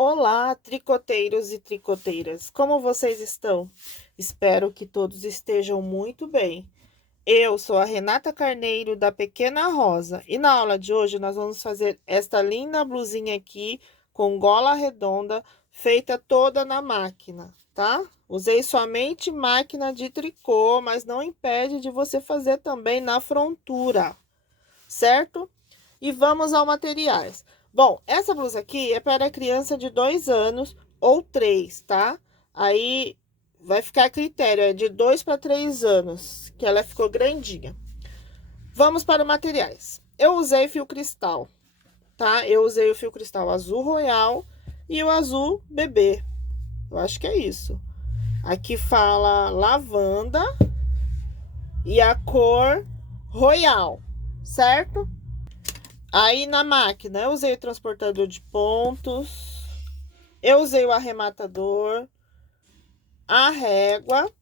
Olá, tricoteiros e tricoteiras, como vocês estão? Espero que todos estejam muito bem. Eu sou a Renata Carneiro, da Pequena Rosa, e na aula de hoje nós vamos fazer esta linda blusinha aqui com gola redonda, feita toda na máquina, tá? Usei somente máquina de tricô, mas não impede de você fazer também na frontura, certo? E vamos aos materiais. Bom, essa blusa aqui é para criança de 2 anos ou 3, tá? Aí vai ficar a critério, é de 2 para 3 anos, que ela ficou grandinha. Vamos para os materiais. Eu usei fio cristal, tá? Eu usei o fio cristal azul royal e o azul bebê. Eu acho que é isso. Aqui fala lavanda e a cor royal, certo? Aí na máquina eu usei o transportador de pontos, eu usei o arrematador, a régua,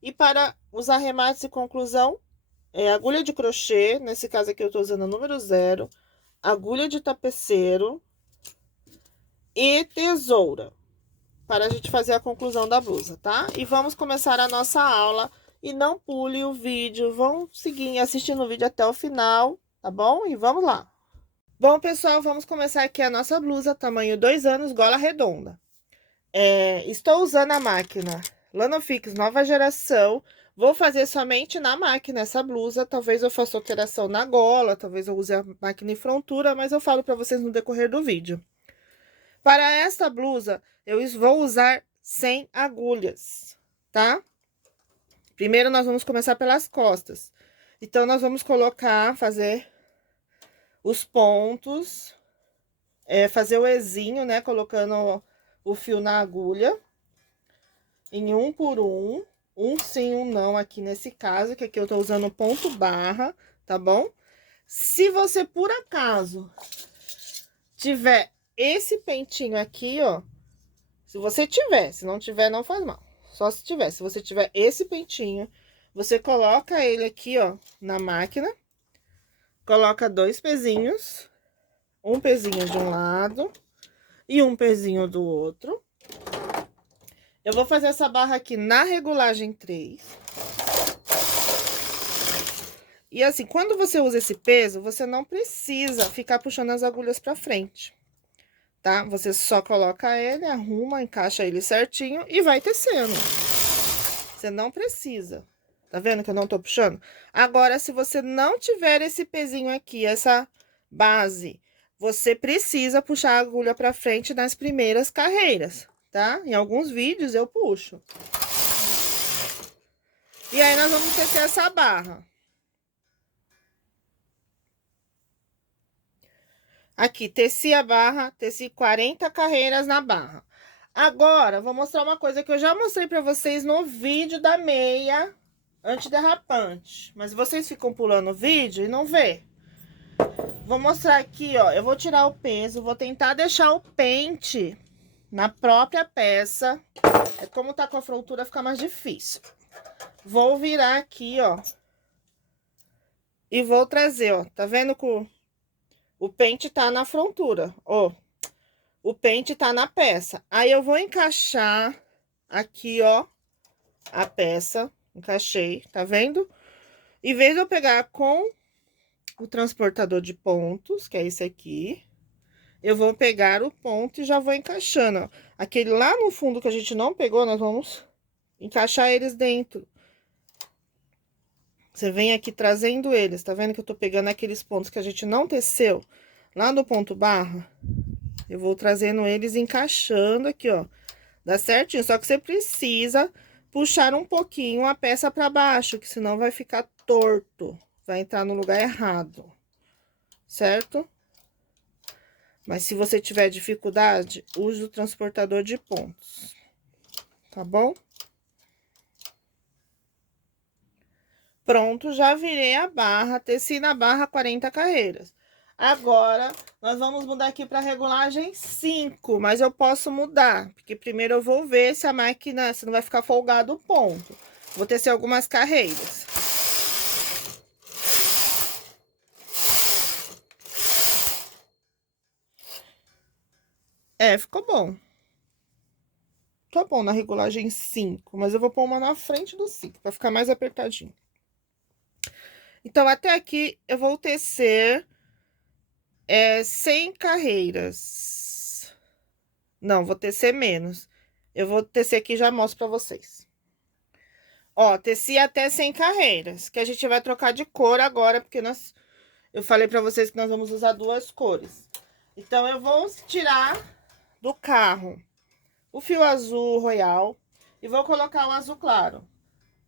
e para os arremates e conclusão, agulha de crochê, nesse caso aqui eu tô usando o número 0, agulha de tapeceiro e tesoura, para a gente fazer a conclusão da blusa, tá? E vamos começar a nossa aula, e não pule o vídeo, vão seguir assistindo o vídeo até o final, tá bom? E vamos lá! Bom, pessoal, vamos começar aqui a nossa blusa, tamanho 2 anos, gola redonda. Estou usando a máquina Lanofix nova geração. Vou fazer somente na máquina essa blusa. Talvez eu faça alteração na gola, talvez eu use a máquina em frontura, mas eu falo para vocês no decorrer do vídeo. Para esta blusa, eu vou usar 100 agulhas, tá? Primeiro, nós vamos começar pelas costas. Então, nós vamos fazer os pontos, fazer o ezinho, né? Colocando o fio na agulha, em um por um sim, um não, aqui nesse caso, que aqui eu tô usando ponto barra, tá bom? Se você, por acaso, tiver esse pentinho aqui, ó, se você tiver, se não tiver, não faz mal, só se tiver. Se você tiver esse pentinho, você coloca ele aqui, ó, na máquina, coloca 2 pezinhos, um pezinho de um lado e um pezinho do outro. Eu vou fazer essa barra aqui na regulagem 3. E assim, quando você usa esse peso, você não precisa ficar puxando as agulhas pra frente, tá? Você só coloca ele, arruma, encaixa ele certinho e vai tecendo. Você não precisa. Tá vendo que eu não tô puxando? Agora, se você não tiver esse pezinho aqui, essa base, você precisa puxar a agulha pra frente nas primeiras carreiras, tá? Em alguns vídeos eu puxo. E aí, nós vamos tecer essa barra. Aqui, teci a barra, teci 40 carreiras na barra. Agora, vou mostrar uma coisa que eu já mostrei pra vocês no vídeo da meia antiderrapante. Mas vocês ficam pulando o vídeo e não vê. Vou mostrar aqui, ó, eu vou tirar o peso, vou tentar deixar o pente na própria peça. É como tá com a frontura, fica mais difícil. Vou virar aqui, ó. E vou trazer, ó, tá vendo que o pente tá na frontura, ó. O pente tá na peça. Aí, eu vou encaixar aqui, ó, a peça. Encaixei, tá vendo? Em vez de eu pegar com o transportador de pontos, que é esse aqui, eu vou pegar o ponto e já vou encaixando, ó. Aquele lá no fundo que a gente não pegou, nós vamos encaixar eles dentro. Você vem aqui trazendo eles, tá vendo que eu tô pegando aqueles pontos que a gente não teceu lá no ponto barra? Eu vou trazendo eles, encaixando aqui, ó. Dá certinho, só que você precisa puxar um pouquinho a peça pra baixo, que senão vai ficar torto. Vai entrar no lugar errado, certo? Mas se você tiver dificuldade, use o transportador de pontos, tá bom? Pronto, já virei a barra, teci na barra 40 carreiras. Agora, nós vamos mudar aqui para regulagem 5, mas eu posso mudar, porque primeiro eu vou ver se a máquina, se não vai ficar folgado o ponto. Vou tecer algumas carreiras. Ficou bom. Tá bom na regulagem 5, mas eu vou pôr uma na frente do 5, pra ficar mais apertadinho. Então, até aqui, eu vou tecer 100 carreiras. Não, vou tecer menos. Eu vou tecer aqui e já mostro pra vocês. Ó, teci até 100 carreiras, que a gente vai trocar de cor agora, porque eu falei pra vocês que nós vamos usar duas cores. Então, eu vou tirar do carro o fio azul royal e vou colocar o azul claro.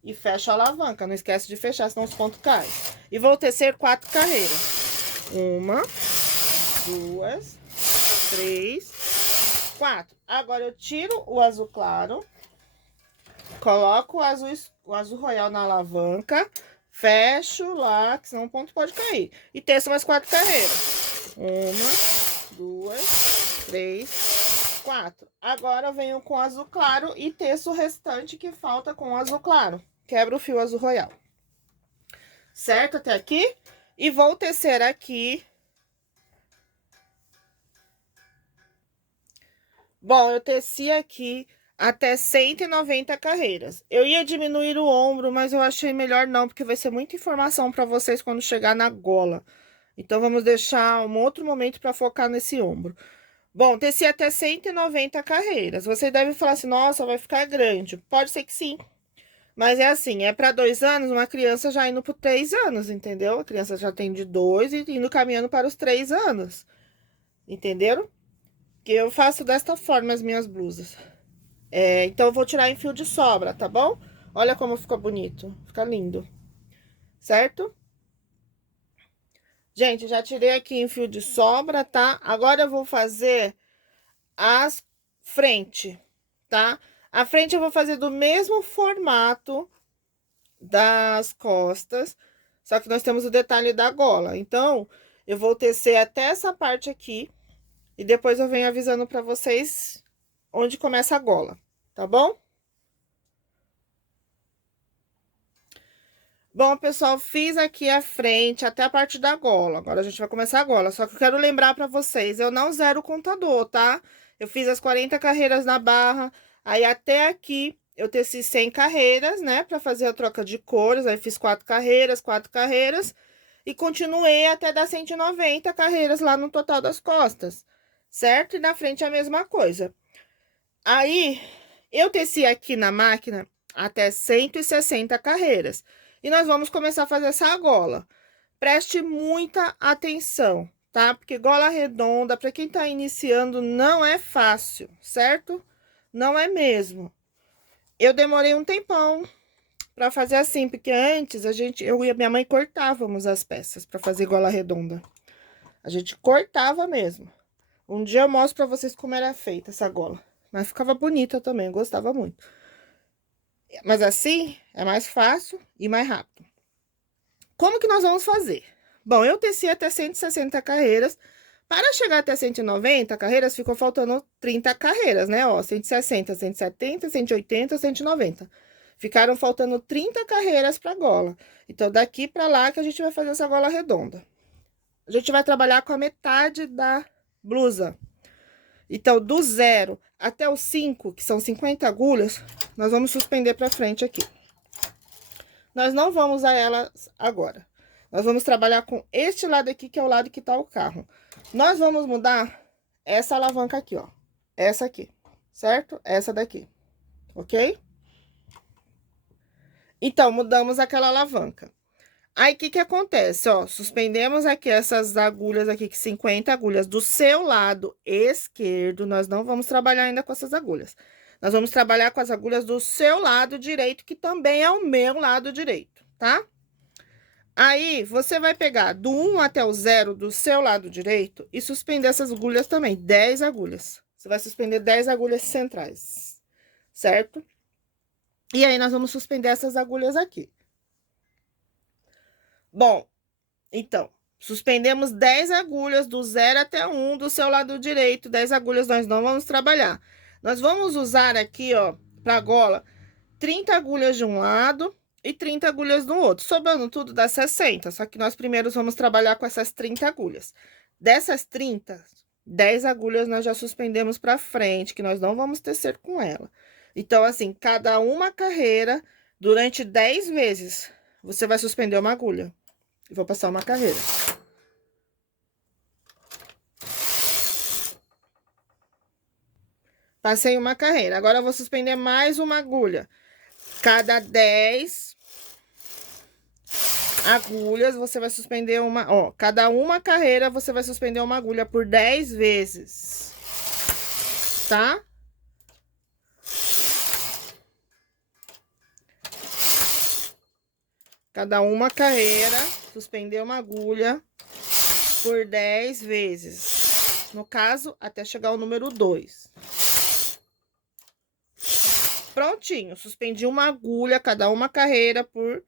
E fecho a alavanca, não esquece de fechar, senão os pontos caem. E vou tecer 4 carreiras. 1, 2, 3, 4. Agora, eu tiro o azul claro, coloco o azul royal na alavanca, fecho lá, que senão o ponto pode cair. E teço mais 4 carreiras. 1, 2, 3, 4. Agora, eu venho com o azul claro e teço o restante que falta com o azul claro. Quebro o fio azul royal. Certo até aqui? E vou tecer aqui. Bom, eu teci aqui até 190 carreiras. Eu ia diminuir o ombro, mas eu achei melhor não, porque vai ser muita informação para vocês quando chegar na gola. Então, vamos deixar um outro momento para focar nesse ombro. Bom, teci até 190 carreiras. Você deve falar assim, nossa, vai ficar grande. Pode ser que sim. Mas é assim, é para 2 anos, uma criança já indo para 3 anos, entendeu? A criança já tem de 2 e indo caminhando para os 3 anos. Entenderam? Que eu faço desta forma as minhas blusas. Então, eu vou tirar em fio de sobra, tá bom? Olha como ficou bonito. Fica lindo. Certo? Gente, já tirei aqui em fio de sobra, tá? Agora, eu vou fazer as frente, tá? A frente eu vou fazer do mesmo formato das costas, só que nós temos o detalhe da gola. Então, eu vou tecer até essa parte aqui e depois eu venho avisando pra vocês onde começa a gola, tá bom? Bom, pessoal, fiz aqui a frente até a parte da gola. Agora, a gente vai começar a gola. Só que eu quero lembrar pra vocês, eu não zero o contador, tá? Eu fiz as 40 carreiras na barra, aí até aqui eu teci 100 carreiras, né? Pra fazer a troca de cores, aí fiz 4 carreiras. E continuei até dar 190 carreiras lá no total das costas, certo? E na frente a mesma coisa. Aí, eu teci aqui na máquina até 160 carreiras. E nós vamos começar a fazer essa gola. Preste muita atenção, tá? Porque gola redonda, para quem tá iniciando, não é fácil, certo? Não é mesmo. Eu demorei um tempão para fazer assim, porque antes eu e a minha mãe cortávamos as peças para fazer gola redonda. A gente cortava mesmo. Um dia eu mostro para vocês como era feita essa gola. Mas ficava bonita também, eu gostava muito. Mas assim é mais fácil e mais rápido. Como que nós vamos fazer? Bom, eu teci até 160 carreiras. Para chegar até 190 carreiras, ficou faltando 30 carreiras, né? Ó, 160, 170, 180, 190. Ficaram faltando 30 carreiras para gola. Então, daqui para lá que a gente vai fazer essa gola redonda. A gente vai trabalhar com a metade da blusa. Então, do 0 até o 5, que são 50 agulhas, nós vamos suspender para frente aqui. Nós não vamos usar elas agora. Nós vamos trabalhar com este lado aqui, que é o lado que tá o carro. Nós vamos mudar essa alavanca aqui, ó. Essa aqui, certo? Essa daqui, ok? Então, mudamos aquela alavanca. Aí, o que que acontece, ó? Suspendemos aqui essas agulhas aqui, que 50 agulhas do seu lado esquerdo. Nós não vamos trabalhar ainda com essas agulhas. Nós vamos trabalhar com as agulhas do seu lado direito, que também é o meu lado direito, tá? Aí, você vai pegar do 1 até o 0 do seu lado direito e suspender essas agulhas também, 10 agulhas. Você vai suspender 10 agulhas centrais, certo? E aí, nós vamos suspender essas agulhas aqui. Bom, então, suspendemos 10 agulhas do 0 até 1 do seu lado direito. 10 agulhas nós não vamos trabalhar. Nós vamos usar aqui, ó, pra gola, 30 agulhas de um lado e 30 agulhas do outro. Sobrando tudo dá 60, só que nós primeiro vamos trabalhar com essas 30 agulhas. Dessas 30, 10 agulhas nós já suspendemos pra frente, que nós não vamos tecer com ela. Então, assim, cada uma carreira, durante 10 vezes, você vai suspender uma agulha. E vou passar uma carreira. Passei uma carreira. Agora, eu vou suspender mais uma agulha. Cada 10 agulhas, você vai suspender uma... Ó, cada uma carreira, você vai suspender uma agulha por 10 vezes. Tá? Cada uma carreira, suspender uma agulha por 10 vezes. No caso, até chegar ao número 2. Prontinho, suspendi uma agulha, cada uma carreira por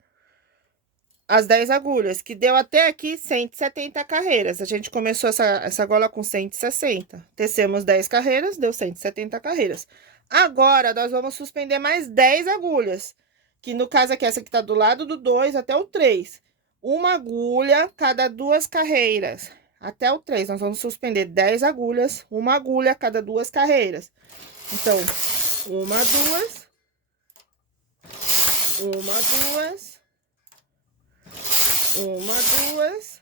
as 10 agulhas, que deu até aqui 170 carreiras. A gente começou essa gola com 160. Tecemos 10 carreiras, deu 170 carreiras. Agora, nós vamos suspender mais 10 agulhas. Que no caso aqui, essa que tá do lado do 2 até o 3. Uma agulha cada 2 carreiras. Até o 3, nós vamos suspender 10 agulhas, uma agulha cada 2 carreiras. Então, uma, duas. Uma, duas. Uma, duas.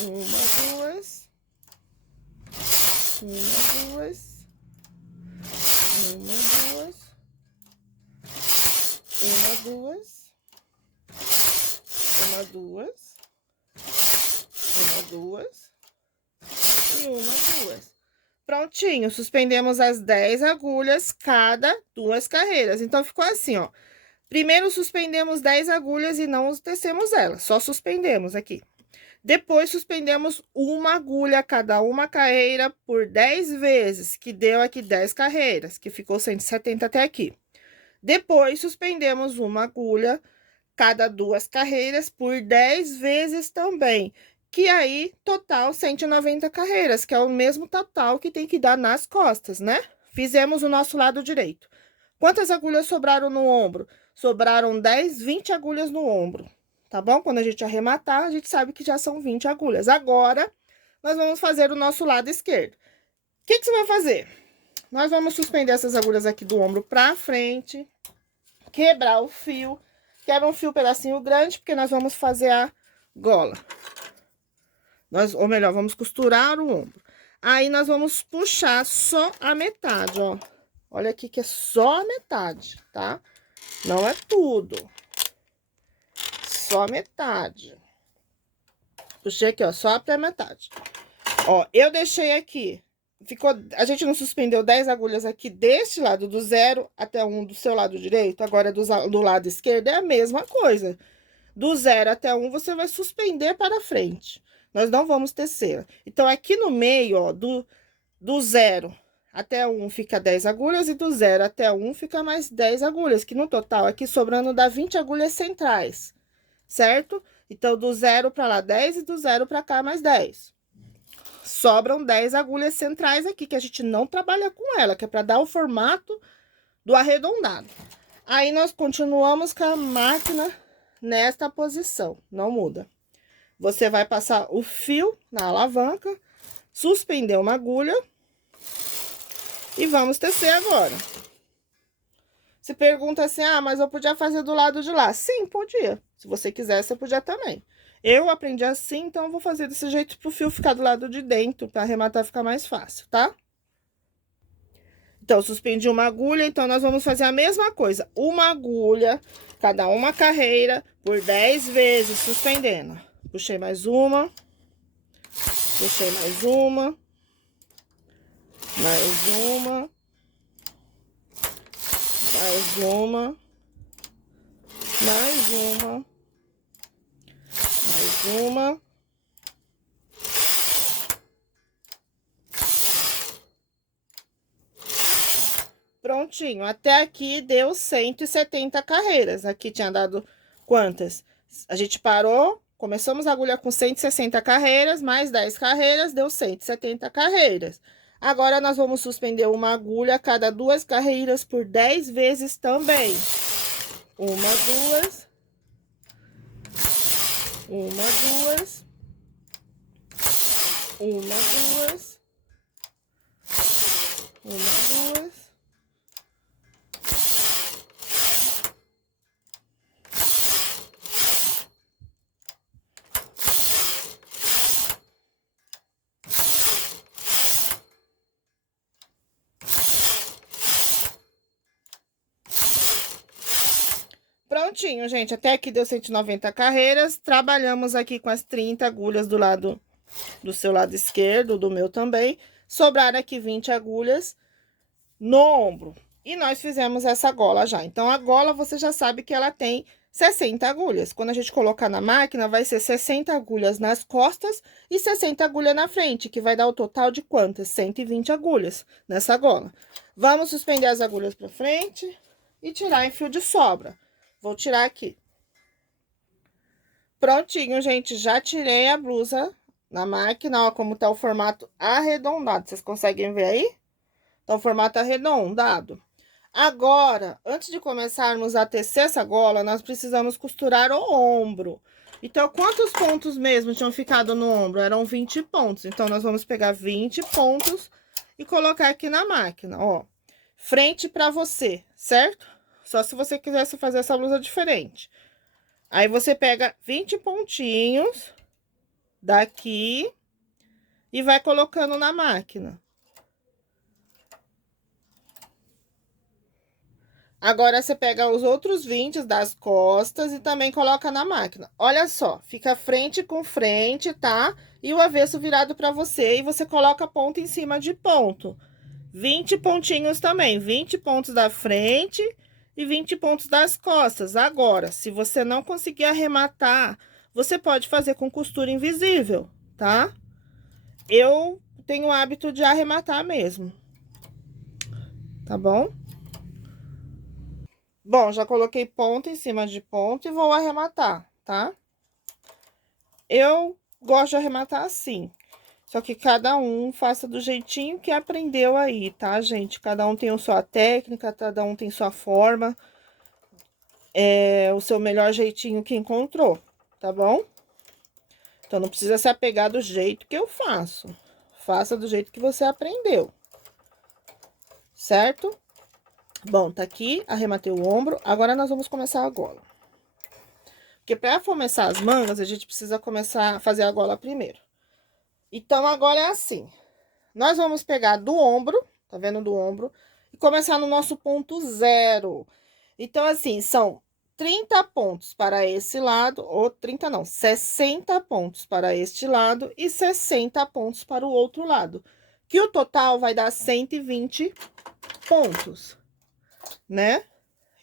Uma, duas. Uma, duas. Uma, duas. Uma, duas. Uma, duas. Uma, duas. E uma, duas. Prontinho, suspendemos as 10 agulhas, cada 2 carreiras. Então, ficou assim, ó. Primeiro, suspendemos 10 agulhas e não tecemos elas, só suspendemos aqui. Depois, suspendemos uma agulha, cada uma carreira, por 10 vezes, que deu aqui 10 carreiras, que ficou 170 até aqui. Depois, suspendemos uma agulha, cada 2 carreiras, por 10 vezes também, que aí, total, 190 carreiras, que é o mesmo total que tem que dar nas costas, né? Fizemos o nosso lado direito. Quantas agulhas sobraram no ombro? Sobraram 10, 20 agulhas no ombro, tá bom? Quando a gente arrematar, a gente sabe que já são 20 agulhas. Agora, nós vamos fazer o nosso lado esquerdo. O que você vai fazer? Nós vamos suspender essas agulhas aqui do ombro pra frente, quebrar o fio. Quebra um fio pedacinho grande, porque nós vamos fazer a gola. Ou melhor, vamos costurar o ombro. Aí, nós vamos puxar só a metade, ó. Olha aqui que é só a metade, tá? Não é tudo. Só a metade. Puxei aqui, ó, só a metade. Ó, eu deixei aqui. A gente não suspendeu 10 agulhas aqui deste lado, do 0 até 1 do seu lado direito. Agora, do lado esquerdo é a mesma coisa. Do 0 até 1, você vai suspender para frente. Nós não vamos tecer. Então, aqui no meio, ó, do 0 até 1 fica 10 agulhas e do 0 até 1 fica mais 10 agulhas, que no total aqui sobrando dá 20 agulhas centrais, certo? Então, do 0 para lá 10 e do 0 para cá mais 10. Sobram 10 agulhas centrais aqui, que a gente não trabalha com ela, que é para dar o formato do arredondado. Aí, nós continuamos com a máquina nesta posição, não muda. Você vai passar o fio na alavanca, suspender uma agulha e vamos tecer agora. Se pergunta assim, ah, mas eu podia fazer do lado de lá? Sim, podia. Se você quisesse, eu podia também. Eu aprendi assim, então eu vou fazer desse jeito pro fio ficar do lado de dentro, para arrematar ficar mais fácil, tá? Então, suspendi uma agulha, então nós vamos fazer a mesma coisa. Uma agulha, cada uma carreira, por 10 vezes, suspendendo. Puxei mais uma. Puxei mais uma. Mais uma. Mais uma. Mais uma. Mais uma. Prontinho, até aqui deu 170 carreiras. Aqui tinha dado quantas? A gente parou, começamos a agulha com 160 carreiras, mais 10 carreiras, deu 170 carreiras. Agora, nós vamos suspender uma agulha a cada 2 carreiras por 10 vezes também. Uma, duas. Uma, duas. Uma, duas. Uma, duas. Prontinho, gente. Até aqui deu 190 carreiras. Trabalhamos aqui com as 30 agulhas do seu lado esquerdo, do meu também. Sobraram aqui 20 agulhas no ombro. E nós fizemos essa gola já. Então, a gola você já sabe que ela tem 60 agulhas. Quando a gente colocar na máquina, vai ser 60 agulhas nas costas e 60 agulhas na frente, que vai dar o total de quantas? 120 agulhas nessa gola. Vamos suspender as agulhas para frente e tirar em fio de sobra. Vou tirar aqui. Prontinho, gente. Já tirei a blusa na máquina, ó, como tá o formato arredondado. Vocês conseguem ver aí? Tá o formato arredondado. Agora, antes de começarmos a tecer essa gola, nós precisamos costurar o ombro. Então, quantos pontos mesmo tinham ficado no ombro? Eram 20 pontos. Então, nós vamos pegar 20 pontos e colocar aqui na máquina, ó. Frente pra você, certo? Só se você quisesse fazer essa blusa diferente. Aí, você pega 20 pontinhos daqui e vai colocando na máquina. Agora, você pega os outros 20 das costas e também coloca na máquina. Olha só, fica frente com frente, tá? E o avesso virado pra você, e você coloca ponto em cima de ponto. 20 pontinhos também, 20 pontos da frente e 20 pontos das costas. Agora, se você não conseguir arrematar, você pode fazer com costura invisível, tá? Eu tenho o hábito de arrematar mesmo, tá bom? Bom, já coloquei ponto em cima de ponto e vou arrematar, tá? Eu gosto de arrematar assim, só que cada um faça do jeitinho que aprendeu aí, tá, gente? Cada um tem a sua técnica, cada um tem sua forma, o seu melhor jeitinho que encontrou, tá bom? Então, não precisa se apegar do jeito que eu faço. Faça do jeito que você aprendeu, certo? Bom, tá aqui, arrematei o ombro. Agora, nós vamos começar a gola. Porque para começar as mangas, a gente precisa começar a fazer a gola primeiro. Então, agora é assim. Nós vamos pegar do ombro, tá vendo? Do ombro. E começar no nosso ponto zero. Então, assim, são 30 pontos para esse lado, ou 30 não, 60 pontos para este lado e 60 pontos para o outro lado. Que o total vai dar 120 pontos, né?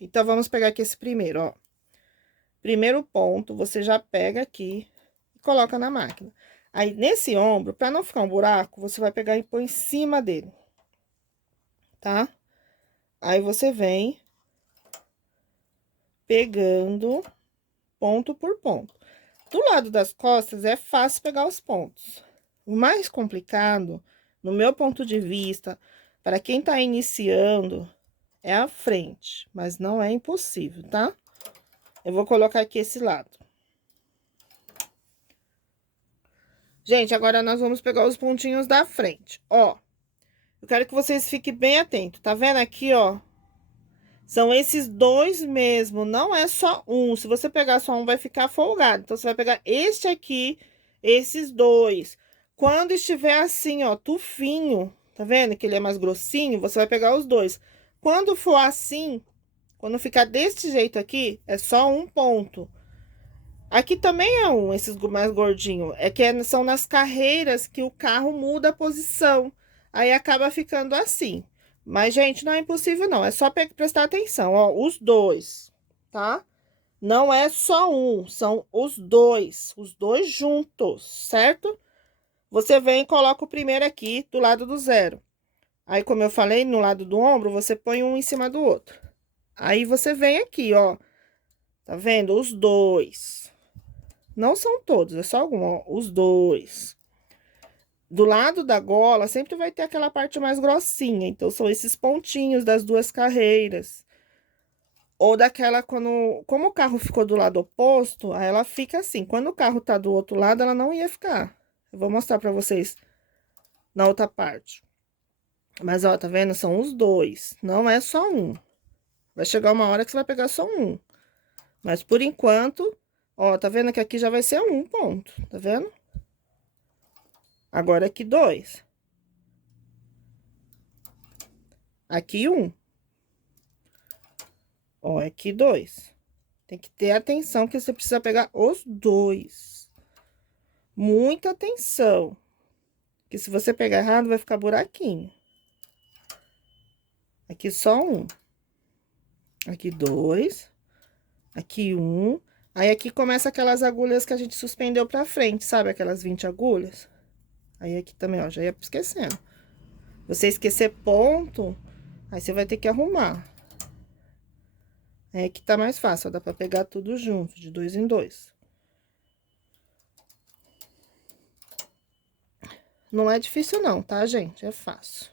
Então, vamos pegar aqui esse primeiro, ó. Primeiro ponto, você já pega aqui e coloca na máquina. Aí, nesse ombro, para não ficar um buraco, você vai pegar e pôr em cima dele, tá? Aí, você vem pegando ponto por ponto. Do lado das costas, é fácil pegar os pontos. O mais complicado, no meu ponto de vista, para quem tá iniciando, é a frente, mas não é impossível, tá? Eu vou colocar aqui esse lado. Gente, agora nós vamos pegar os pontinhos da frente, ó. Eu quero que vocês fiquem bem atentos, tá vendo aqui, ó? São esses dois mesmo, não é só um. Se você pegar só um, vai ficar folgado. Então, você vai pegar este aqui, esses dois. Quando estiver assim, ó, tufinho, tá vendo? Que ele é mais grossinho, você vai pegar os dois. Quando for assim, quando ficar desse jeito aqui, é só um ponto. Aqui também é um, esses mais gordinhos. É que são nas carreiras que o carro muda a posição. Aí acaba ficando assim. Mas, gente, não é impossível, não. É só prestar atenção, ó, os dois, tá? Não é só um, são os dois juntos, certo? Você vem e coloca o primeiro aqui do lado do zero. Aí, como eu falei, no lado do ombro, você põe um em cima do outro. Aí, você vem aqui, ó. Tá vendo? Os dois. Não são todos, é só algum, ó, os dois. Do lado da gola, sempre vai ter aquela parte mais grossinha. Então, são esses pontinhos das duas carreiras. Ou daquela, como o carro ficou do lado oposto, aí ela fica assim. Quando o carro tá do outro lado, ela não ia ficar. Eu vou mostrar pra vocês na outra parte. Mas, ó, tá vendo? São os dois, não é só um. Vai chegar uma hora que você vai pegar só um. Mas, por enquanto, ó, tá vendo que aqui já vai ser um ponto, tá vendo? Agora, aqui, dois. Aqui, um. Ó, aqui, dois. Tem que ter atenção que você precisa pegar os dois. Muita atenção. Que se você pegar errado, vai ficar buraquinho. Aqui, só um. Aqui, dois. Aqui, um. Aí, aqui começa aquelas agulhas que a gente suspendeu pra frente, sabe? Aquelas 20 agulhas. Aí, aqui também, ó, já ia esquecendo. Você esquecer ponto, aí você vai ter que arrumar. É que tá mais fácil, ó, dá pra pegar tudo junto, de dois em dois. Não é difícil não, tá, gente? É fácil.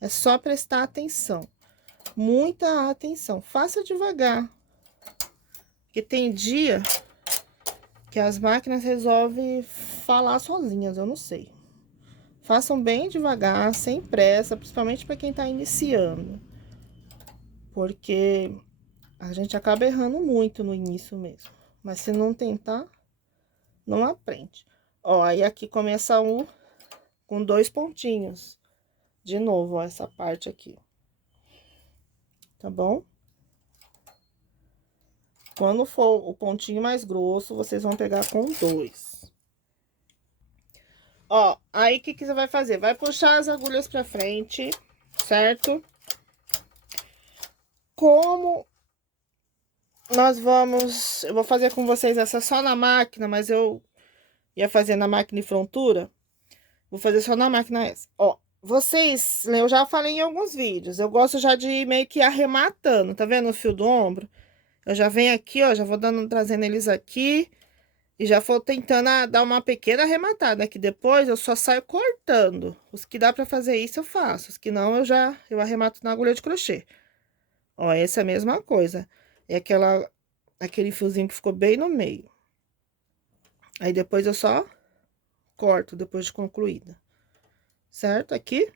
É só prestar atenção. Muita atenção. Faça devagar. Porque tem dia que as máquinas resolvem falar sozinhas, eu não sei. Façam bem devagar, sem pressa, principalmente para quem tá iniciando. Porque a gente acaba errando muito no início mesmo. Mas se não tentar, não aprende. Ó, aí aqui começa com dois pontinhos. De novo, ó, essa parte aqui. Tá bom? Quando for o pontinho mais grosso, vocês vão pegar com dois. Ó, aí o que você vai fazer? Vai puxar as agulhas pra frente, certo? Como nós vamos... Eu vou fazer com vocês essa só na máquina, mas eu ia fazer na máquina de frontura. Vou fazer só na máquina essa. Ó, vocês... Eu já falei em alguns vídeos. Eu gosto já de ir meio que arrematando. Tá vendo o fio do ombro? Eu já venho aqui, ó, já vou trazendo eles aqui. E já vou tentando dar uma pequena arrematada, que depois eu só saio cortando. Os que dá pra fazer isso eu faço, os que não eu arremato na agulha de crochê. Ó, essa é a mesma coisa. É aquele fiozinho que ficou bem no meio. Aí depois eu só corto, depois de concluída. Certo? Aqui.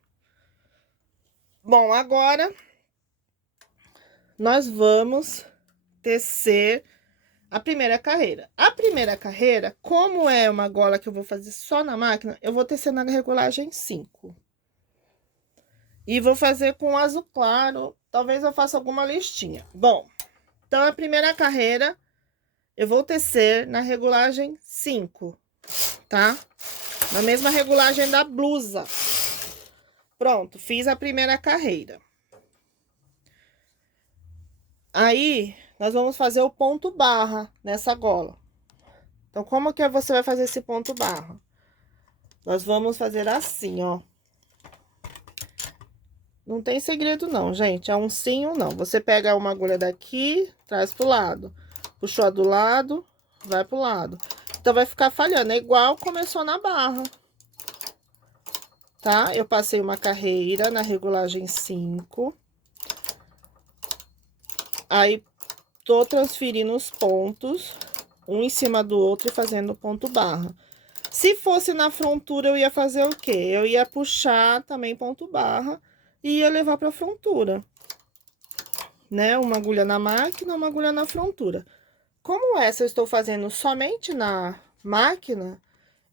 Bom, agora nós vamos tecer a primeira carreira. A primeira carreira, como é uma gola que eu vou fazer só na máquina, eu vou tecer na regulagem 5. E vou fazer com azul claro, talvez eu faça alguma listinha. Bom, então a primeira carreira eu vou tecer na regulagem 5, tá? Na mesma regulagem da blusa. Pronto, fiz a primeira carreira. Aí, nós vamos fazer o ponto barra nessa gola. Então, como que você vai fazer esse ponto barra? Nós vamos fazer assim, ó. Não tem segredo não, gente. É um sim ou não. Você pega uma agulha daqui, traz pro lado. Puxou a do lado, vai pro lado. Então, vai ficar falhando. É igual começou na barra. Tá? Eu passei uma carreira na regulagem 5. Aí, tô transferindo os pontos, um em cima do outro e fazendo ponto barra. Se fosse na frontura, eu ia fazer o quê? Eu ia puxar também ponto barra e ia levar pra frontura, né? Uma agulha na máquina, uma agulha na frontura. Como essa eu estou fazendo somente na máquina,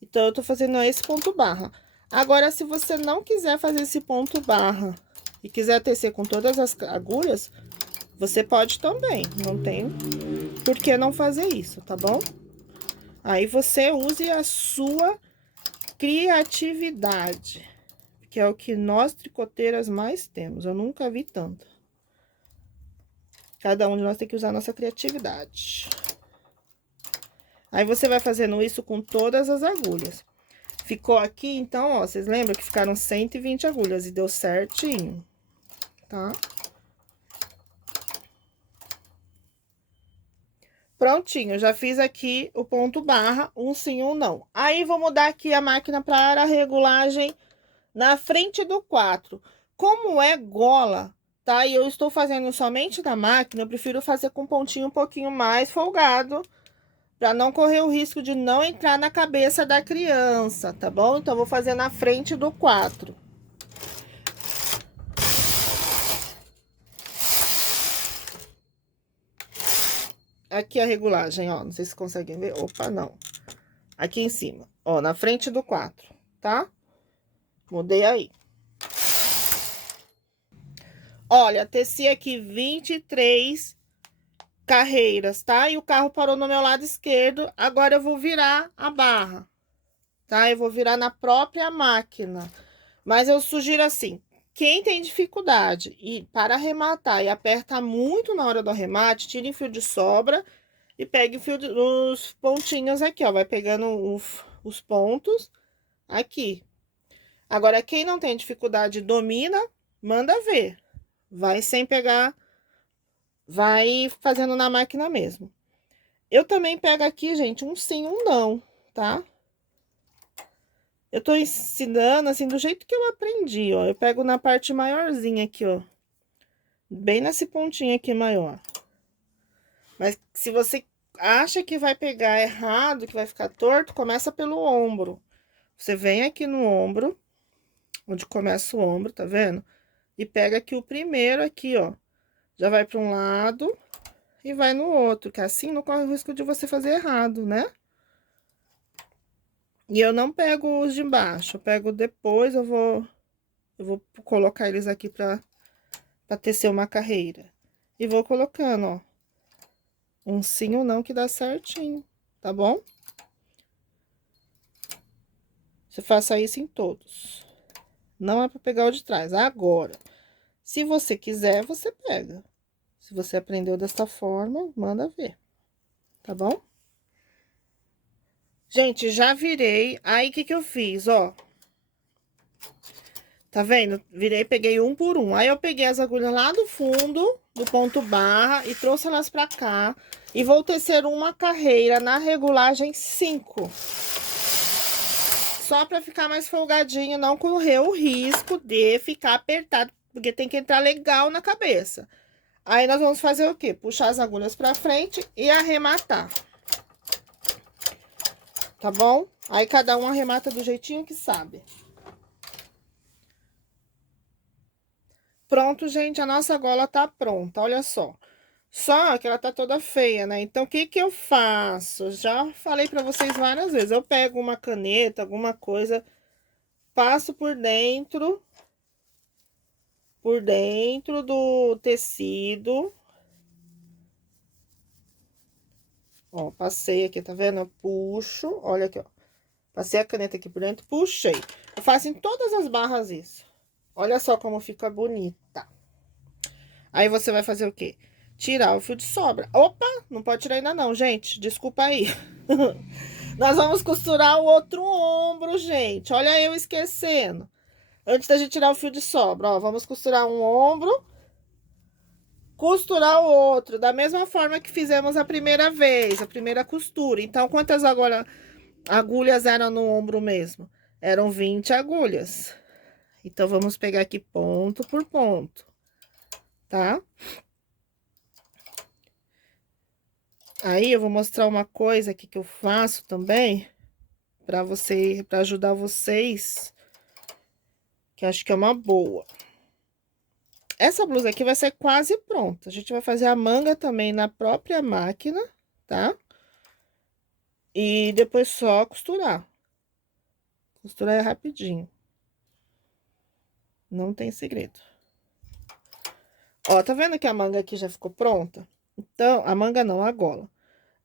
então eu tô fazendo esse ponto barra. Agora, se você não quiser fazer esse ponto barra e quiser tecer com todas as agulhas, você pode também, não tem por que não fazer isso, tá bom? Aí, você use a sua criatividade, que é o que nós tricoteiras mais temos. Eu nunca vi tanto. Cada um de nós tem que usar a nossa criatividade. Aí, você vai fazendo isso com todas as agulhas. Ficou aqui, então, ó, vocês lembram que ficaram 120 agulhas e deu certinho, tá? Prontinho, já fiz aqui o ponto barra, um sim, um não. Aí, vou mudar aqui a máquina para a regulagem na frente do 4. Como é gola, tá? E eu estou fazendo somente na máquina, eu prefiro fazer com pontinho um pouquinho mais folgado para não correr o risco de não entrar na cabeça da criança, tá bom? Então, vou fazer na frente do 4. Aqui a regulagem, ó, não sei se conseguem ver. Opa, não. Aqui em cima, ó, na frente do 4, tá? Mudei aí. Olha, teci aqui 23 carreiras, tá? E o carro parou no meu lado esquerdo. Agora eu vou virar a barra, tá? Eu vou virar na própria máquina. Mas eu sugiro assim, quem tem dificuldade e para arrematar e aperta muito na hora do arremate, tire o fio de sobra e pegue o fio os pontinhos aqui, ó. Vai pegando os pontos aqui. Agora, quem não tem dificuldade e domina, manda ver. Vai sem pegar, vai fazendo na máquina mesmo. Eu também pego aqui, gente, um sim, um não, tá? Eu tô ensinando, assim, do jeito que eu aprendi, ó. Eu pego na parte maiorzinha aqui, ó. Bem nesse pontinho aqui maior. Mas se você acha que vai pegar errado, que vai ficar torto, começa pelo ombro. Você vem aqui no ombro, onde começa o ombro, tá vendo? E pega aqui o primeiro aqui, ó. Já vai para um lado e vai no outro, que assim não corre o risco de você fazer errado, né? E eu não pego os de baixo, eu pego depois, eu vou colocar eles aqui pra tecer uma carreira. E vou colocando, ó, um sim ou não que dá certinho, tá bom? Você faça isso em todos. Não é pra pegar o de trás. Agora, se você quiser, você pega. Se você aprendeu desta forma, manda ver, tá bom? Gente, já virei. Aí, o que que eu fiz, ó? Tá vendo? Virei, peguei um por um. Aí, eu peguei as agulhas lá do fundo, do ponto barra, e trouxe elas pra cá. E vou tecer uma carreira na regulagem 5. Só pra ficar mais folgadinho, não correr o risco de ficar apertado, porque tem que entrar legal na cabeça. Aí, nós vamos fazer o quê? Puxar as agulhas pra frente e arrematar. Tá bom? Aí, cada um arremata do jeitinho que sabe. Pronto, gente, a nossa gola tá pronta, olha só. Só que ela tá toda feia, né? Então, o que que eu faço? Já falei pra vocês várias vezes. Eu pego uma caneta, alguma coisa, passo por dentro do tecido. Ó, passei aqui, tá vendo? Eu puxo, olha aqui, ó. Passei a caneta aqui por dentro, puxei. Eu faço em todas as barras isso. Olha só como fica bonita. Aí, você vai fazer o quê? Tirar o fio de sobra. Opa, não pode tirar ainda não, gente. Desculpa aí. Nós vamos costurar o outro ombro, gente. Olha eu esquecendo. Antes da gente tirar o fio de sobra, ó. Vamos costurar um ombro. Costurar o outro. Da mesma forma que fizemos a primeira vez. A primeira costura. Então, quantas agulhas eram no ombro mesmo? Eram 20 agulhas. Então, vamos pegar aqui ponto por ponto. Tá? Aí, eu vou mostrar uma coisa aqui que eu faço também, para ajudar vocês, que acho que é uma boa. Essa blusa aqui vai ser quase pronta. A gente vai fazer a manga também na própria máquina, tá? E depois só costurar. Costurar é rapidinho. Não tem segredo. Ó, tá vendo que a manga aqui já ficou pronta? Então, a manga não, a gola.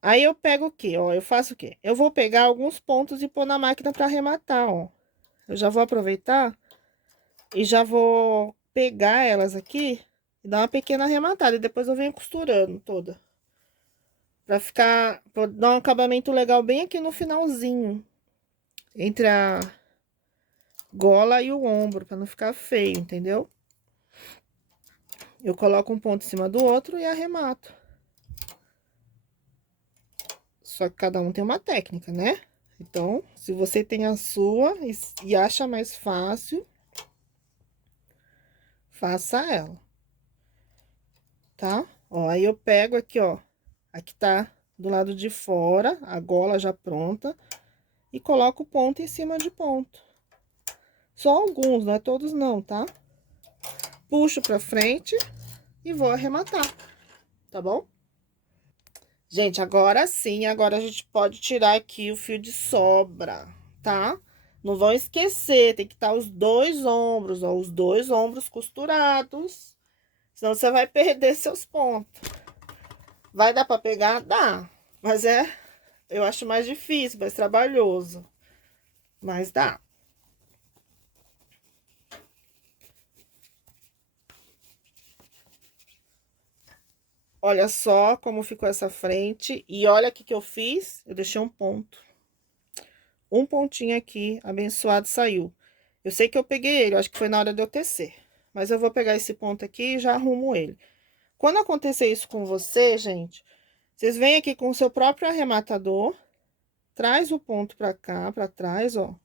Aí, eu pego o quê? Ó, eu faço o quê? Eu vou pegar alguns pontos e pôr na máquina pra arrematar, ó. Eu já vou aproveitar e já vou pegar elas aqui e dar uma pequena arrematada. E depois eu venho costurando toda. Pra ficar, pra dar um acabamento legal bem aqui no finalzinho. Entre a gola e o ombro, pra não ficar feio, entendeu? Eu coloco um ponto em cima do outro e arremato. Só que cada um tem uma técnica, né? Então, se você tem a sua e acha mais fácil, faça ela. Tá? Ó, aí eu pego aqui, ó. Aqui tá do lado de fora, a gola já pronta, e coloco ponto em cima de ponto. Só alguns, não é todos não, tá? Puxo pra frente e vou arrematar, tá bom? Gente, agora sim, agora a gente pode tirar aqui o fio de sobra, tá? Não vão esquecer, tem que estar os dois ombros, ó, os dois ombros costurados, senão você vai perder seus pontos. Vai dar pra pegar? Dá, mas eu acho mais difícil, mais trabalhoso, mas dá. Olha só como ficou essa frente. E olha o que eu fiz. Eu deixei um ponto. Um pontinho aqui, abençoado, saiu. Eu sei que eu peguei ele, eu acho que foi na hora de eu tecer. Mas eu vou pegar esse ponto aqui e já arrumo ele. Quando acontecer isso com você, gente, vocês vêm aqui com o seu próprio arrematador. Traz o ponto pra cá, pra trás, ó.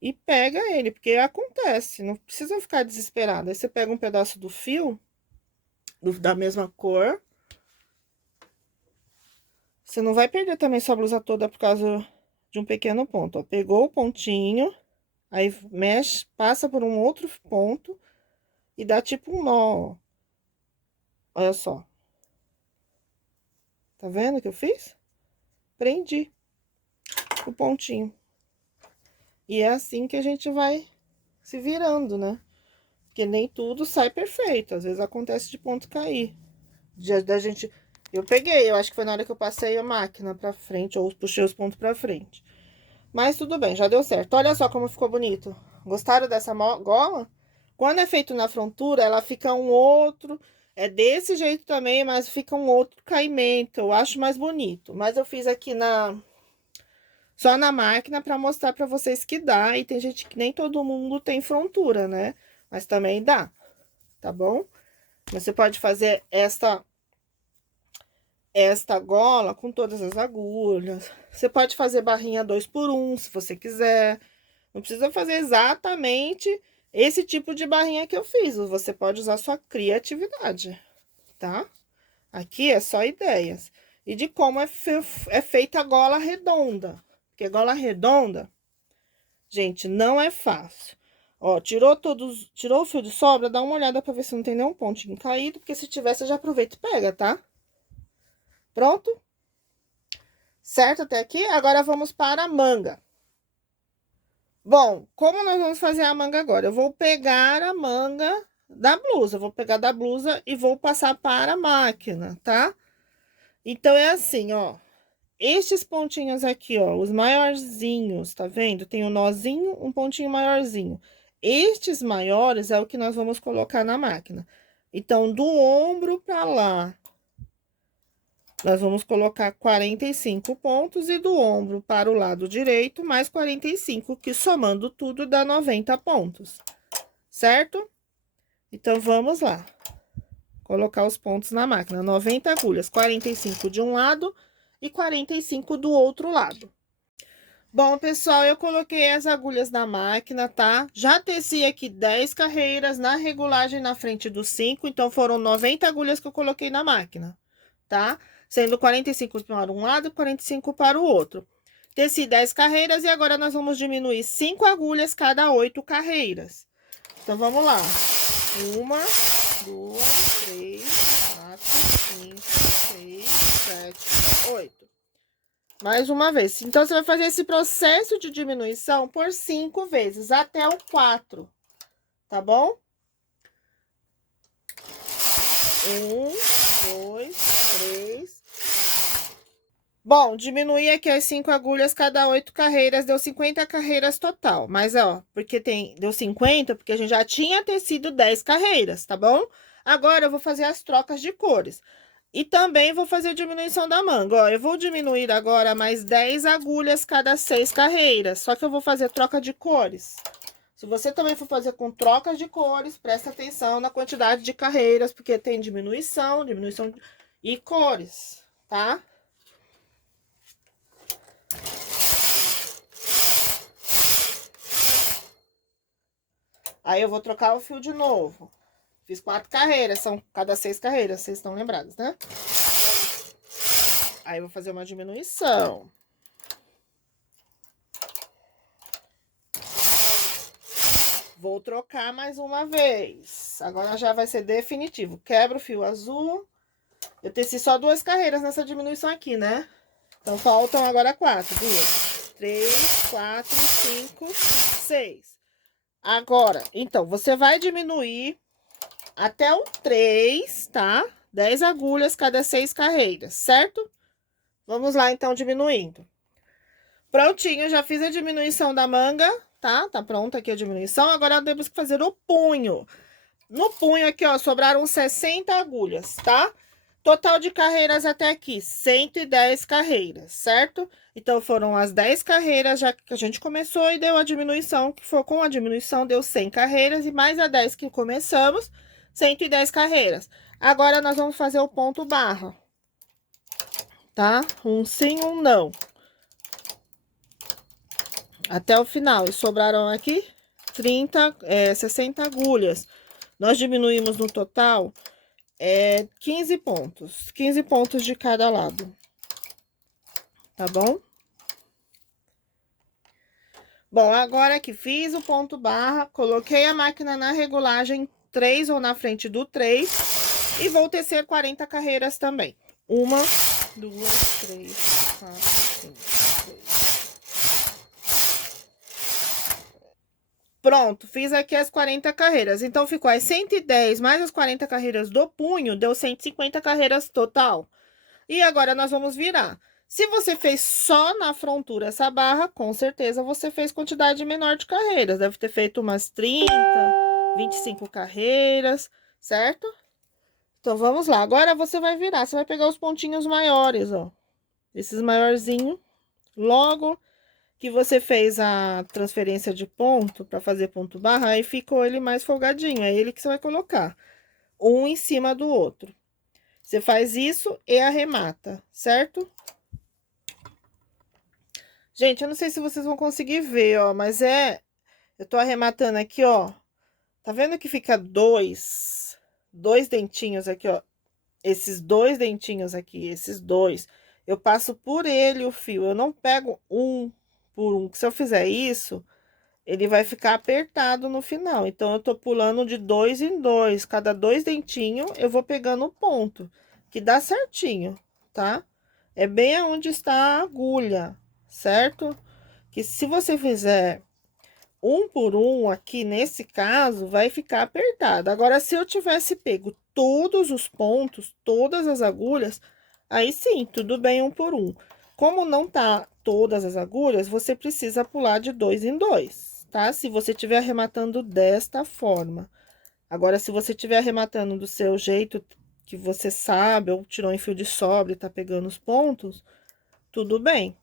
E pega ele, porque acontece. Não precisa ficar desesperado. Aí você pega um pedaço do fio, da mesma cor. Você não vai perder também sua blusa toda por causa de um pequeno ponto, ó. Pegou o pontinho, aí mexe, passa por um outro ponto e dá tipo um nó, ó. Olha só. Tá vendo o que eu fiz? Prendi o pontinho. E é assim que a gente vai se virando, né? Porque nem tudo sai perfeito. Às vezes acontece de ponto cair. Da gente... Eu peguei, eu acho que foi na hora que eu passei a máquina pra frente, ou puxei os pontos pra frente. Mas tudo bem, já deu certo. Olha só como ficou bonito. Gostaram dessa gola? Quando é feito na frontura, ela fica um outro... É desse jeito também, mas fica um outro caimento. Eu acho mais bonito. Mas eu fiz aqui só na máquina para mostrar para vocês que dá. E tem gente que nem todo mundo tem frontura, né? Mas também dá, tá bom? Você pode fazer esta gola com todas as agulhas. Você pode fazer barrinha 2x1, se você quiser. Não precisa fazer exatamente esse tipo de barrinha que eu fiz. Você pode usar sua criatividade, tá? Aqui é só ideias. E de como é feita a gola redonda. Porque gola redonda, gente, não é fácil. Ó, tirou o fio de sobra, dá uma olhada pra ver se não tem nenhum pontinho caído, porque se tiver, você já aproveita e pega, tá? Pronto? Certo até aqui? Agora vamos para a manga. Bom, como nós vamos fazer a manga agora? Eu vou pegar a manga da blusa, vou pegar da blusa e vou passar para a máquina, tá? Então, é assim, ó. Estes pontinhos aqui, ó, os maiorzinhos, tá vendo? Tem um nozinho, um pontinho maiorzinho. Estes maiores é o que nós vamos colocar na máquina. Então, do ombro pra lá, nós vamos colocar 45 pontos e do ombro para o lado direito, mais 45, que somando tudo dá 90 pontos, certo? Então, vamos lá. Colocar os pontos na máquina. 90 agulhas, 45 de um lado e 45 do outro lado. Bom, pessoal, eu coloquei as agulhas na máquina, tá? Já teci aqui 10 carreiras na regulagem na frente dos 5, então foram 90 agulhas que eu coloquei na máquina, tá? Sendo 45 para um lado e 45 para o outro. Teci 10 carreiras e agora nós vamos diminuir 5 agulhas cada 8 carreiras. Então, vamos lá. 1, 2, 3, 4, 5, 6, 7, 8. Mais uma vez. Então, você vai fazer esse processo de diminuição por 5 vezes, até o 4, tá bom? 1, 2, 3. Bom, diminuir aqui as 5 agulhas cada 8 carreiras, deu 50 carreiras total. Mas, ó, porque deu 50, porque a gente já tinha tecido 10 carreiras, tá bom? Agora, eu vou fazer as trocas de cores. E também vou fazer a diminuição da manga, ó. Eu vou diminuir agora mais 10 agulhas cada 6 carreiras. Só que eu vou fazer troca de cores. Se você também for fazer com trocas de cores, presta atenção na quantidade de carreiras, porque tem diminuição e cores, tá? Aí eu vou trocar o fio de novo. Fiz 4 carreiras, são cada 6 carreiras, vocês estão lembrados, né? Aí, eu vou fazer uma diminuição. Vou trocar mais uma vez. Agora já vai ser definitivo. Quebra o fio azul. Eu teci só 2 carreiras nessa diminuição aqui, né? Então, faltam agora 4. 2, 3, 4, 5, 6. Agora, então, você vai diminuir até o 3, tá? 10 agulhas cada 6 carreiras, certo? Vamos lá, então, diminuindo. Prontinho, já fiz a diminuição da manga, tá? Tá pronta aqui a diminuição. Agora, temos que fazer o punho. No punho aqui, ó, sobraram 60 agulhas, tá? Total de carreiras até aqui, 110 carreiras, certo? Então, foram as 10 carreiras já que a gente começou e deu a diminuição, que foi com a diminuição, deu 100 carreiras e mais a 10 que começamos, 110 carreiras. Agora, nós vamos fazer o ponto barra, tá? Um sim, um não. Até o final, e sobraram aqui 60 agulhas. Nós diminuímos no total 15 pontos. 15 pontos de cada lado. Tá bom? Bom, agora que fiz o ponto barra, coloquei a máquina na regulagem 3 ou na frente do 3 e vou tecer 40 carreiras também. 1, 2, 3, 4, 5, 6. Pronto, fiz aqui as 40 carreiras. Então, ficou as 110 mais as 40 carreiras do punho, deu 150 carreiras total. E agora, nós vamos virar. Se você fez só na frontura essa barra, com certeza você fez quantidade menor de carreiras. Deve ter feito umas 30, 25 carreiras, certo? Então, vamos lá. Agora, você vai virar. Você vai pegar os pontinhos maiores, ó. Esses maiorzinhos. Logo que você fez a transferência de ponto para fazer ponto barra, aí ficou ele mais folgadinho. É ele que você vai colocar. Um em cima do outro. Você faz isso e arremata, certo? Gente, eu não sei se vocês vão conseguir ver, ó, mas eu tô arrematando aqui, ó. Tá vendo que fica dois dentinhos aqui, ó? Esses 2 dentinhos aqui, esses 2. Eu passo por ele o fio, eu não pego um por um. Se eu fizer isso, ele vai ficar apertado no final. Então, eu tô pulando de 2 em 2. Cada 2 dentinhos, eu vou pegando o ponto, que dá certinho, tá? É bem aonde está a agulha, certo? Que se você fizer um por um aqui, nesse caso, vai ficar apertado. Agora, se eu tivesse pego todos os pontos, todas as agulhas, aí sim, tudo bem um por um. Como não tá todas as agulhas, você precisa pular de 2 em 2, tá? Se você estiver arrematando desta forma. Agora, se você estiver arrematando do seu jeito que você sabe, ou tirou em fio de sobra e tá pegando os pontos, tudo bem.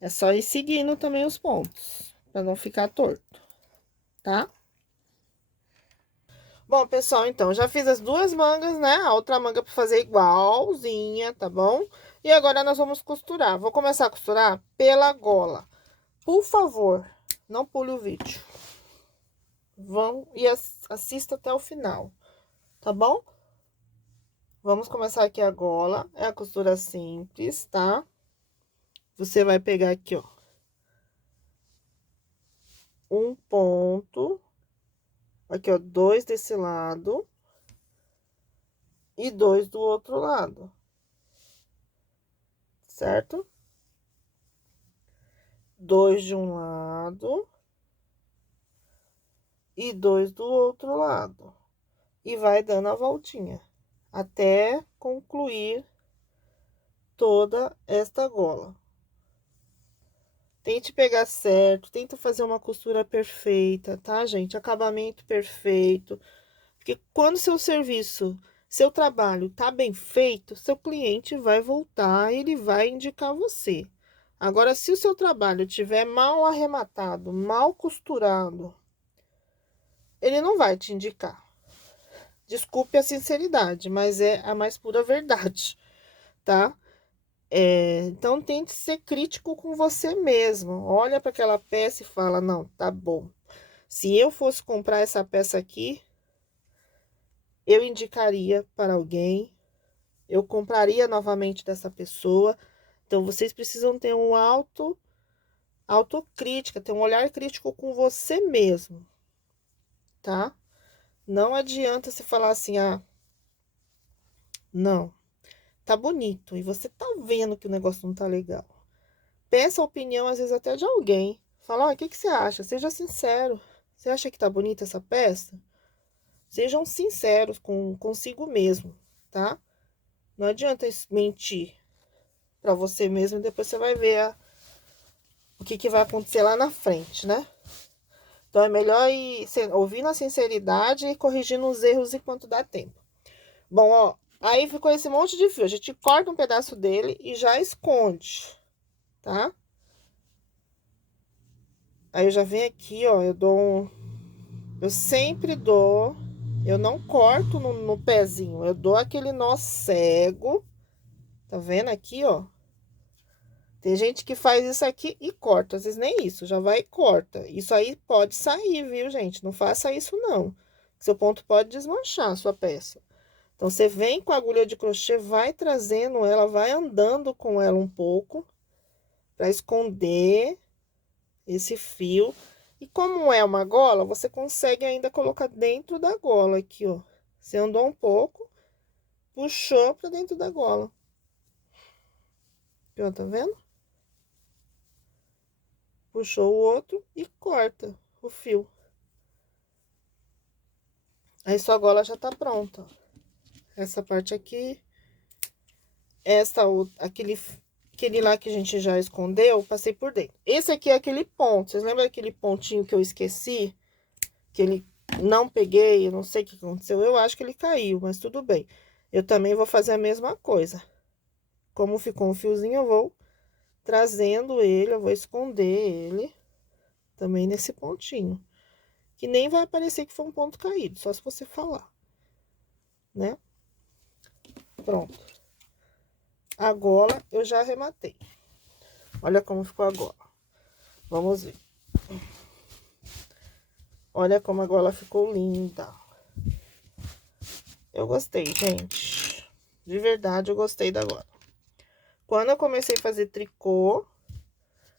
É só ir seguindo também os pontos, para não ficar torto, tá? Bom, pessoal, então, já fiz as 2 mangas, né? A outra manga para fazer igualzinha, tá bom? E agora nós vamos costurar. Vou começar a costurar pela gola. Por favor, não pule o vídeo. Vão e assista até o final, tá bom? Vamos começar aqui a gola. É a costura simples, tá? Você vai pegar aqui, ó, um ponto. Aqui, ó, 2 desse lado e 2 do outro lado, certo? 2 de um lado e 2 do outro lado. E vai dando a voltinha até concluir toda esta gola. Tente pegar certo, tenta fazer uma costura perfeita, tá, gente? Acabamento perfeito. Porque quando seu serviço, seu trabalho tá bem feito, seu cliente vai voltar e ele vai indicar você. Agora, se o seu trabalho tiver mal arrematado, mal costurado, ele não vai te indicar. Desculpe a sinceridade, mas é a mais pura verdade, tá? Então, tente ser crítico com você mesmo. Olha para aquela peça e fala, não, tá bom. Se eu fosse comprar essa peça aqui, eu indicaria para alguém, eu compraria novamente dessa pessoa, Então, vocês precisam ter um autocrítica, ter um olhar crítico com você mesmo, tá? Não adianta você falar assim, ah, não, tá bonito, e você tá vendo que o negócio não tá legal. Peça a opinião, às vezes, até de alguém. Fala, ó, o que você acha? Seja sincero. Você acha que tá bonita essa peça? Sejam sinceros consigo mesmo, tá? Não adianta mentir pra você mesmo e depois você vai ver o que vai acontecer lá na frente, né? Então, é melhor ir ouvindo a sinceridade e corrigindo os erros enquanto dá tempo. Bom, ó, aí ficou esse monte de fio. A gente corta um pedaço dele e já esconde, tá? Aí eu já venho aqui, ó, eu sempre dou, eu não corto no pezinho, eu dou aquele nó cego, tá vendo aqui, ó? Tem gente que faz isso aqui e corta, às vezes nem isso, já vai e corta. Isso aí pode sair, viu, gente? Não faça isso, não. Seu ponto pode desmanchar a sua peça. Então, você vem com a agulha de crochê, vai trazendo ela, vai andando com ela um pouco, para esconder esse fio. E como é uma gola, você consegue ainda colocar dentro da gola aqui, ó. Você andou um pouco, puxou para dentro da gola. Aqui, ó, tá vendo? Puxou o outro e corta o fio. Aí sua gola já tá pronta. Essa parte aqui, aquele lá que a gente já escondeu, passei por dentro. Esse aqui é aquele ponto. Vocês lembram aquele pontinho que eu esqueci? Que ele não peguei, eu não sei o que aconteceu. Eu acho que ele caiu, mas tudo bem. Eu também vou fazer a mesma coisa. Como ficou um fiozinho, eu vou trazendo ele, eu vou esconder ele também nesse pontinho. Que nem vai aparecer que foi um ponto caído, só se você falar, né? Pronto. A gola eu já arrematei. Olha como ficou a gola. Vamos ver. Olha como a gola ficou linda. Eu gostei, gente. De verdade, eu gostei da gola. Quando eu comecei a fazer tricô,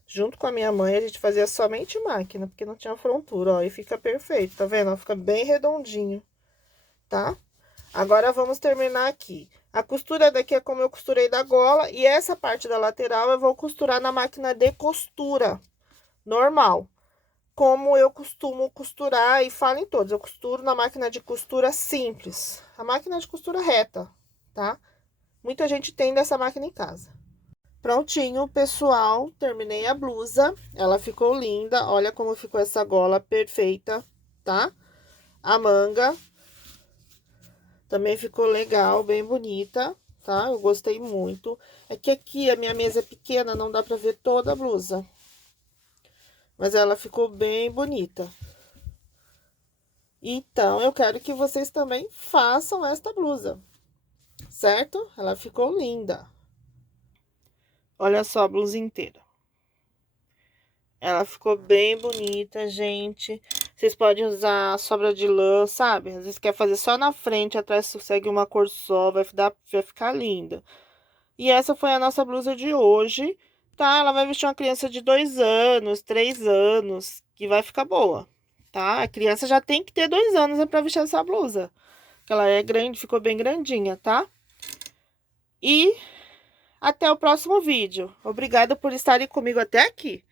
junto com a minha mãe, a gente fazia somente máquina, porque não tinha frontura, ó. E fica perfeito, tá vendo? Fica bem redondinho, tá? Agora, vamos terminar aqui. A costura daqui é como eu costurei da gola. E essa parte da lateral eu vou costurar na máquina de costura normal. Como eu costumo costurar e falo em todos. Eu costuro na máquina de costura simples. A máquina de costura reta, tá? Muita gente tem dessa máquina em casa. Prontinho, pessoal. Terminei a blusa. Ela ficou linda. Olha como ficou essa gola perfeita, tá? A manga também ficou legal, bem bonita, tá? Eu gostei muito. É que aqui a minha mesa é pequena, não dá pra ver toda a blusa. Mas ela ficou bem bonita. Então, eu quero que vocês também façam esta blusa, certo? Ela ficou linda. Olha só a blusa inteira. Ela ficou bem bonita, gente. Vocês podem usar sobra de lã, sabe? Às vezes quer fazer só na frente, atrás segue uma cor só, vai ficar linda. E essa foi a nossa blusa de hoje, tá? Ela vai vestir uma criança de 2 anos, 3 anos, que vai ficar boa, tá? A criança já tem que ter 2 anos pra vestir essa blusa. Porque ela é grande, ficou bem grandinha, tá? E até o próximo vídeo. Obrigada por estarem comigo até aqui.